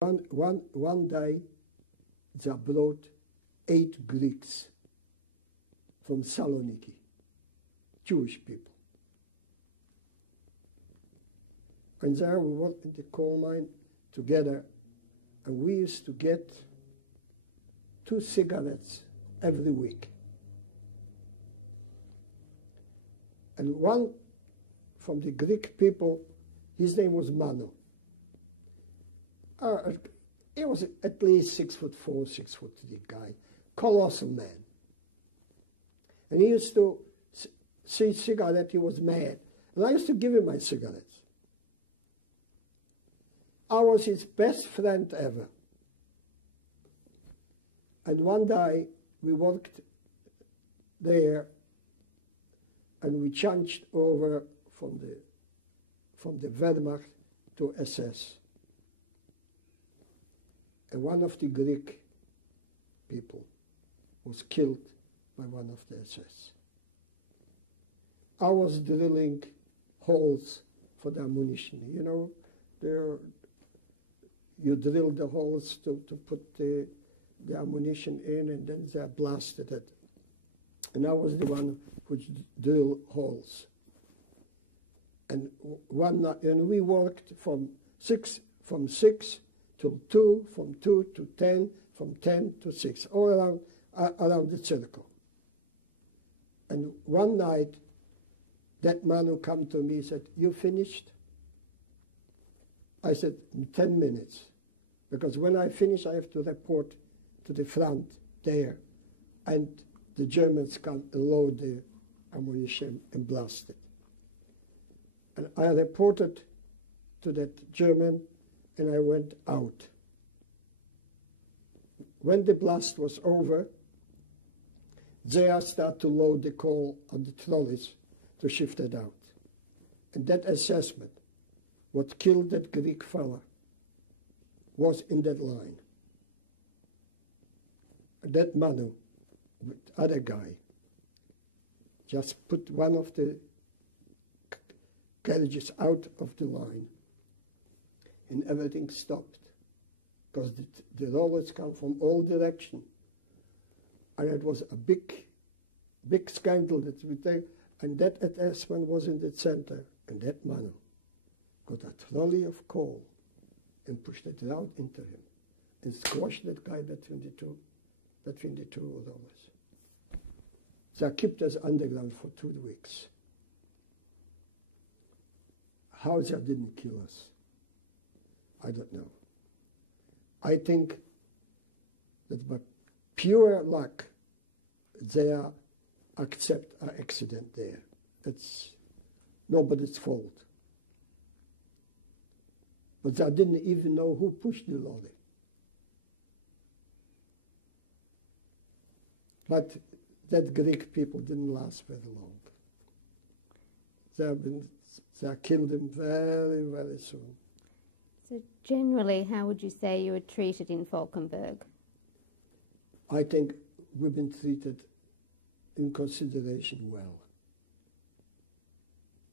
One day, they brought 8 Greeks from Saloniki, Jewish people. And there we worked in the coal mine together, and we used to get 2 cigarettes every week. And one from the Greek people, his name was Manu. He was at least 6'4", 6'3" guy, colossal man. And he used to see cigarette, he was mad. And I used to give him my cigarettes. I was his best friend ever. And one day we worked there, and we changed over from the Wehrmacht to SS. And one of the Greek people was killed by one of the SS. I was drilling holes for the ammunition. You know, you drill the holes to put the ammunition in, and then they blasted it. And I was the one who drilled holes. And we worked from 6 till 2, from 2 to 10, from 10 to 6, all around the circle. And one night, that man who came to me said, "You finished?" I said, "In 10 minutes. Because when I finish, I have to report to the front there. And the Germans can load the ammunition and blast it." And I reported to that German, and I went out. When the blast was over, they started to load the coal on the trolleys to shift it out. And that assessment, what killed that Greek fella, was in that line. And that Manu, with other guy, just put one of the carriages out of the line, and everything stopped, because the rollers come from all directions. And it was a big scandal that we take, and that attachment was in the center, and that man got a trolley of coal and pushed it out into him, and squashed that guy between the two rollers. They kept us underground for 2 weeks. How they didn't kill us, I don't know. I think that by pure luck, they accept an accident there. It's nobody's fault. But they didn't even know who pushed the lorry. But that Greek people didn't last very long. They killed them very, very soon. So generally, how would you say you were treated in Falkenberg? I think we've been treated in consideration well.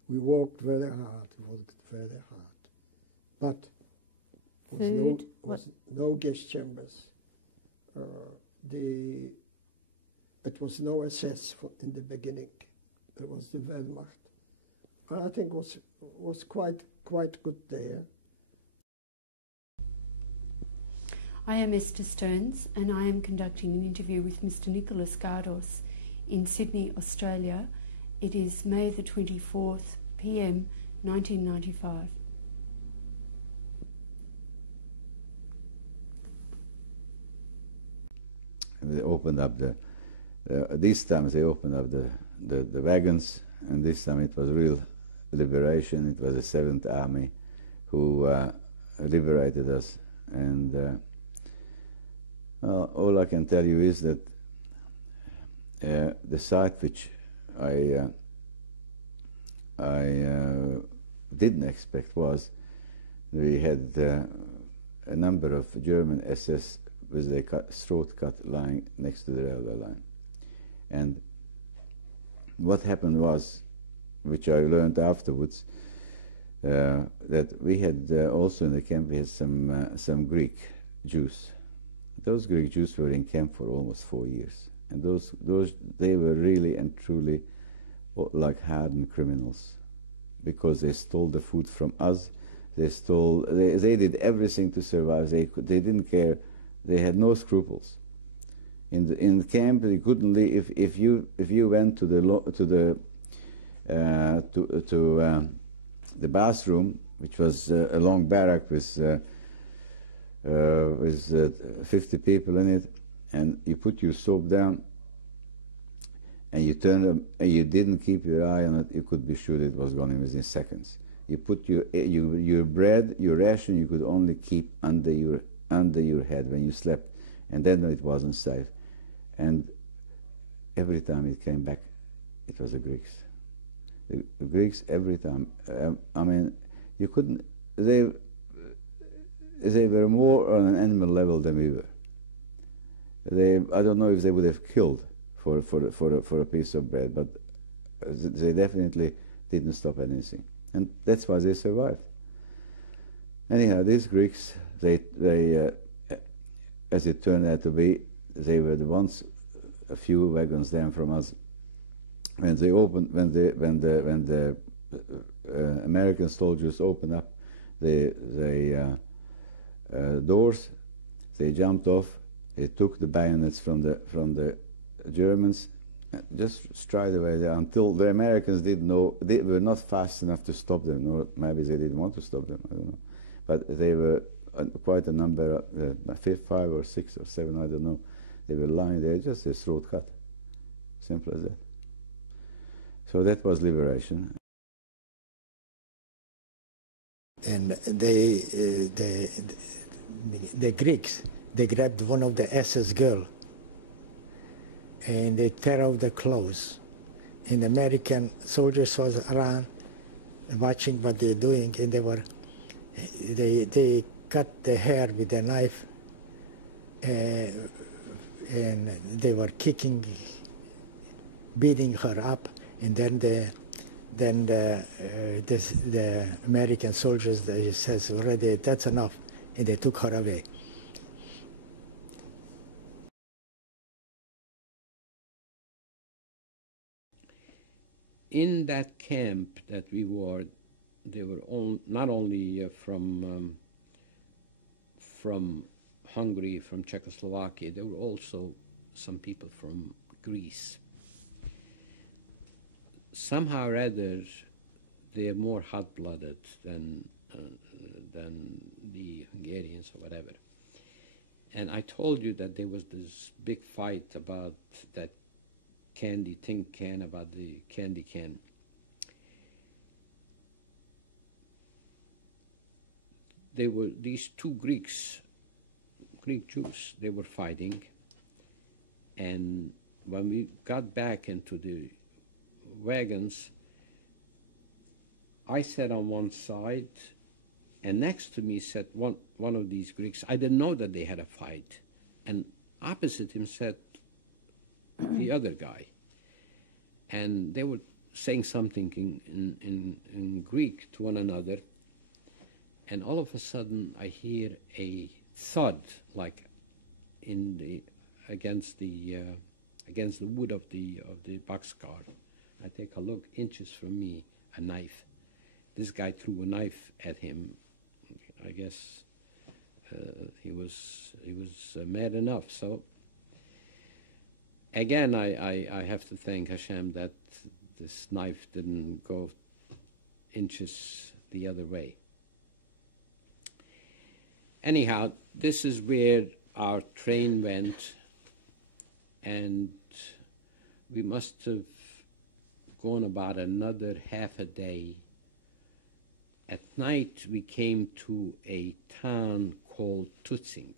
We worked very hard, but was no gas chambers. It was no SS in the beginning. It was the Wehrmacht. And I think was quite good there. I am Esther Stearns, and I am conducting an interview with Mr. Nicholas Gardos in Sydney, Australia. It is May the 24th, PM 1995. They opened up these times they opened up the wagons, and this time it was real liberation. It was the 7th Army who liberated us, and all I can tell you is that the site which I didn't expect was we had a number of German SS with their throat cut lying next to the railway line. And what happened was, which I learned afterwards, that we had also in the camp, we had some Greek Jews. Those Greek Jews were in camp for almost 4 years, and they were really and truly like hardened criminals, because they stole the food from us. They did everything to survive. They didn't care. They had no scruples. In the camp, you couldn't leave if you went to the bathroom, which was a long barrack with 50 people in it, and you put your soap down, and you turned, and you didn't keep your eye on it, you could be sure it was gone within seconds. You put your bread, your ration, you could only keep under your head when you slept, and then it wasn't safe. And every time it came back, it was the Greeks. The Greeks every time. I mean, you couldn't. They were more on an animal level than we were. I don't know if they would have killed for a piece of bread, but they definitely didn't stop anything, and that's why they survived. Anyhow, these Greeks, they as it turned out to be, they were the ones a few wagons down from us. When they opened, when the American soldiers opened up the doors, they jumped off. They took the bayonets from the Germans, just straight away there, until the Americans didn't know. They were not fast enough to stop them, or maybe they didn't want to stop them. I don't know, but they were quite a number, 5 or 6 or 7, I don't know. They were lying there, just a throat cut. Simple as that. So that was liberation. And the Greeks, they grabbed one of the SS girl, and they tear off the clothes. And the American soldiers was around watching what they're doing, and they cut the hair with a knife, and they were kicking, beating her up, and then the American soldiers, they says already that's enough, and they took her away. In that camp that we were, they were not only from Hungary, from Czechoslovakia, there were also some people from Greece. Somehow or other, they are more hot-blooded than the Hungarians or whatever. And I told you that there was this big fight about that tin can, about the candy can. They were these two Greek Jews, they were fighting, and when we got back into the wagons, I sat on one side, and next to me sat one of these Greeks. I didn't know that they had a fight, and opposite him sat the other guy, and they were saying something in Greek to one another, and all of a sudden I hear a thud, like against the wood of the boxcar. I take a look, inches from me, a knife. This guy threw a knife at him. I guess he was mad enough. So again, I have to thank Hashem that this knife didn't go inches the other way. Anyhow, this is where our train went, and we must have gone about another half a day. At night, we came to a town called Tutzing.